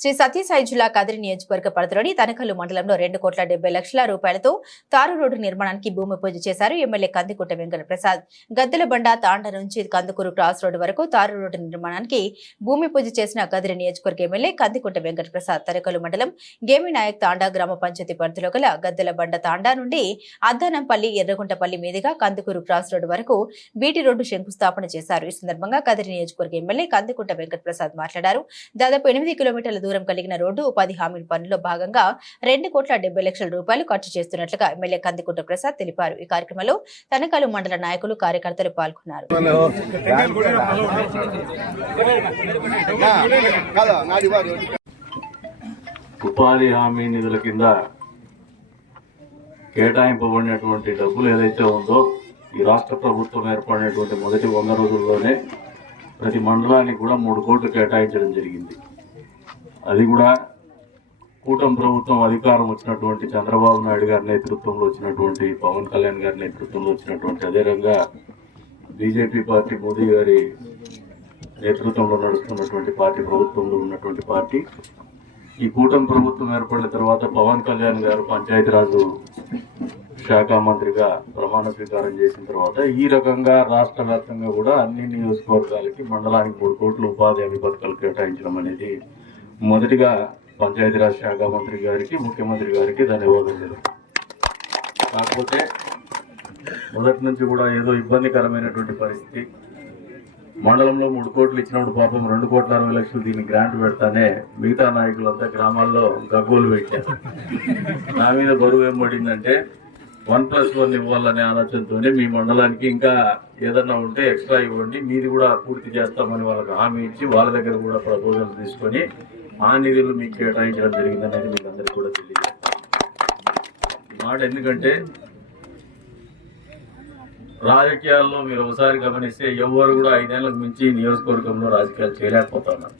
శ్రీ సత్యసాయి జిల్లా కదిరి నియోజకవర్గ పరిధిలోని తనకల్లు మండలంలో 2,70,00,000 రూపాయలతో తారు రోడ్డు నిర్మాణానికి భూమి పూజ చేశారు ఎమ్మెల్యే కందికుంట వెంకట ప్రసాద్. గద్దెలబండ తాండ నుంచి కందుకూరు క్రాస్ రోడ్డు వరకు తారు రోడ్డు నిర్మాణానికి భూమి పూజ చేసిన కదిరి నియోజకవర్గ ఎమ్మెల్యే కందికుంట వెంకట ప్రసాద్ తనకల్లు మండలం గేమినాయక్ తాండా గ్రామ పంచాయతీ పరిధిలో గల గద్దెలబండ తాండా నుండి అద్దానంపల్లి ఎర్రగుంటపల్లి మీదుగా కందుకూరు క్రాస్ రోడ్డు వరకు బీటీ రోడ్డు శంకుస్థాపన చేశారు. ఈ సందర్భంగా కదిరి నియోజకవర్గ ఎమ్మెల్యే కందికుంట వెంకట ప్రసాద్ మాట్లాడారు. దాదాపు 8 కిలోమీటర్ల దూరం కలిగిన రోడ్డు ఉపాధి హామీ పనుల్లో భాగంగా 2,70,00,000 రూపాయలు ఖర్చు చేస్తున్నట్లుగా ఎమ్మెల్యే కందికుంట ప్రసాద్ తెలిపారు. ఈ కార్యక్రమంలో తనకలు మండల నాయకులు కార్యకర్తలు పాల్గొన్నారు. ఉపాధి హామీ నిధుల కింద కేటాయింపబడినటువంటి డబ్బులు ఏదైతే ఉందో ఈ రాష్ట్ర ప్రభుత్వం ఏర్పడినటువంటి మొదటి 100 రోజుల్లోనే ప్రతి మండలానికి కూడా 3 కోట్లు కేటాయించడం జరిగింది. అది కూడా కూటమి ప్రభుత్వం అధికారం వచ్చినటువంటి చంద్రబాబు నాయుడు గారి నేతృత్వంలో వచ్చినటువంటి పవన్ కళ్యాణ్ గారి నేతృత్వంలో వచ్చినటువంటి అదేవిధంగా బీజేపీ పార్టీ మోదీ గారి నేతృత్వంలో నడుస్తున్నటువంటి పార్టీ ప్రభుత్వంలో ఉన్నటువంటి పార్టీ ఈ కూటమి ప్రభుత్వం ఏర్పడిన తర్వాత పవన్ కళ్యాణ్ గారు పంచాయతీరాజు శాఖ మంత్రిగా ప్రమాణ స్వీకారం చేసిన తర్వాత ఈ రకంగా రాష్ట్ర వ్యాప్తంగా కూడా అన్ని నియోజకవర్గాలకి మండలానికి 3 కోట్ల ఉపాధి హామీ పథకాలు కేటాయించడం అనేది మొదటిగా పంచాయతీరాజ్ శాఖ మంత్రి గారికి ముఖ్యమంత్రి గారికి ధన్యవాదాలు. కాకపోతే మొదటి నుంచి కూడా ఏదో ఇబ్బందికరమైనటువంటి పరిస్థితి. మండలంలో 3 కోట్లు ఇచ్చినప్పుడు పాపం 2,60,00,000 దీన్ని గ్రాంట్ పెడతానే మిగతా నాయకులంతా గ్రామాల్లో గగ్గోలు పెట్టారు. నా మీద బరువు ఏం పడిందంటే 1+1 ఇవ్వాలనే ఆలోచనతోనే మీ మండలానికి ఇంకా ఏదన్నా ఉంటే ఎక్స్ట్రా ఇవ్వండి, మీది కూడా పూర్తి చేస్తామని వాళ్ళకి హామీ ఇచ్చి వాళ్ళ దగ్గర కూడా ప్రపోజల్ తీసుకొని ఆ నిధులు మీకు కేటాయించడం జరిగిందనేది మీకు అందరికీ కూడా తెలియదు. ఈ మాట ఎందుకంటే రాజకీయాల్లో మీరు ఒకసారి గమనిస్తే ఎవరు కూడా 5 ఏళ్లకు మించి నియోజకవర్గంలో రాజకీయాలు చేయలేకపోతున్నారు.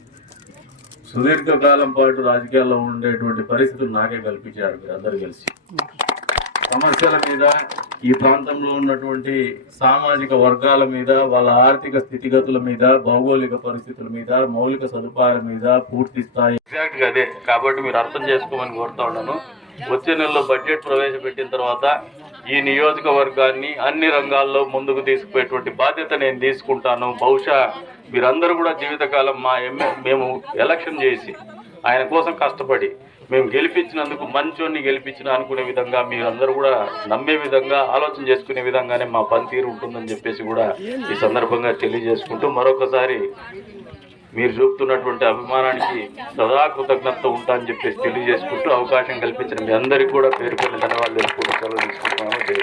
సుదీర్ఘకాలం పాటు రాజకీయాల్లో ఉండేటువంటి పరిస్థితులు నాకే కల్పించారు మీరందరూ కలిసి. సమస్యల మీద ఈ ప్రాంతంలో ఉన్నటువంటి సామాజిక వర్గాల మీద వాళ్ళ ఆర్థిక స్థితిగతుల మీద భౌగోళిక పరిస్థితుల మీద మౌలిక సదుపాయాల మీద పూర్తి స్థాయి ఎగ్జాక్ట్గా అదే కాబట్టి మీరు అర్థం చేసుకోమని కోరుతా ఉన్నాను. వచ్చే నెలలో బడ్జెట్ ప్రవేశపెట్టిన తర్వాత ఈ నియోజకవర్గాన్ని అన్ని రంగాల్లో ముందుకు తీసుకుపోయేటువంటి బాధ్యత నేను తీసుకుంటాను. బహుశా మీరందరూ కూడా జీవితకాలం మేము ఎలక్షన్ చేసి ఆయన కోసం కష్టపడి మేము గెలిపించినందుకు మంచోన్ని గెలిపించిన అనుకునే విధంగా మీరందరూ కూడా నమ్మే విధంగా ఆలోచన చేసుకునే విధంగానే మా పనితీరు ఉంటుందని చెప్పేసి కూడా ఈ సందర్భంగా తెలియజేసుకుంటూ మరొకసారి మీరు చూపుతున్నటువంటి అభిమానానికి సదా కృతజ్ఞత ఉంటా అని చెప్పేసి తెలియజేసుకుంటూ అవకాశం కల్పించిన మీ అందరికీ కూడా పేరు ధన్యవాదాలు తెలుసుకుంటూ సెలవు తీసుకుంటున్నాను.